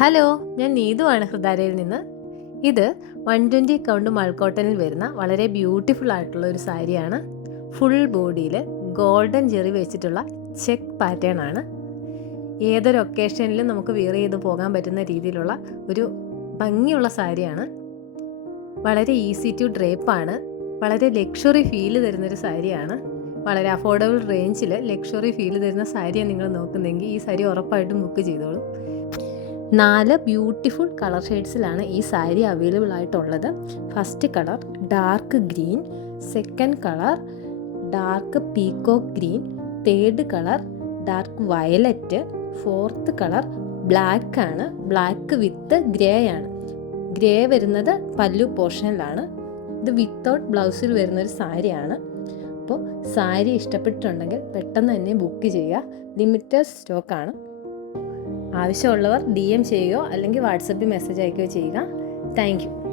Hello, ഞാൻ നീതുവാണ് ഹൃദാരയിൽ നിന്ന്. ഇത് 120 കൗണ്ട് മൾക്കോട്ടനിൽ വരുന്ന വളരെ ബ്യൂട്ടിഫുൾ ആയിട്ടുള്ള ഒരു സാരിയാണ്. ഫുൾ ബോഡിയിൽ ഗോൾഡൻ ജെറി വെച്ചിട്ടുള്ള ചെക്ക് പാറ്റേൺ ആണ്. ഏതൊരു ഒക്കേഷനിലും നമുക്ക് വിയർ ചെയ്ത് പോകാൻ പറ്റുന്ന രീതിയിലുള്ള ഒരു ഭംഗിയുള്ള സാരിയാണ്. വളരെ ഈസി ടു ഡ്രേപ്പാണ്. വളരെ ലക്ഷറി ഫീൽ തരുന്നൊരു സാരിയാണ്. വളരെ അഫോർഡബിൾ റേഞ്ചിൽ ലക്ഷറി ഫീൽ തരുന്ന സാരിയാണ് നിങ്ങൾ നോക്കുന്നെങ്കിൽ ഈ സാരി ഉറപ്പായിട്ടും ബുക്ക് ചെയ്തോളൂ. 4 ബ്യൂട്ടിഫുൾ കളർ ഷെയ്ഡ്സിലാണ് ഈ സാരി അവൈലബിൾ ആയിട്ടുള്ളത്. First colour dark green, second colour dark peacock green, third colour dark violet, fourth colour black ആണ്. ബ്ലാക്ക് വിത്ത് ഗ്രേ ആണ്. ഗ്രേ വരുന്നത് പല്ലു പോർഷനിലാണ്. ഇത് വിത്തൗട്ട് ബ്ലൗസിൽ വരുന്നൊരു സാരിയാണ്. അപ്പോൾ സാരി ഇഷ്ടപ്പെട്ടിട്ടുണ്ടെങ്കിൽ പെട്ടെന്ന് തന്നെ ബുക്ക് ചെയ്യുക. ലിമിറ്റഡ് സ്റ്റോക്കാണ്. ആവശ്യമുള്ളവർ DM ചെയ്യുകയോ അല്ലെങ്കിൽ വാട്സപ്പിൽ മെസ്സേജ് അയക്കുകയോ ചെയ്യുക. Thank you.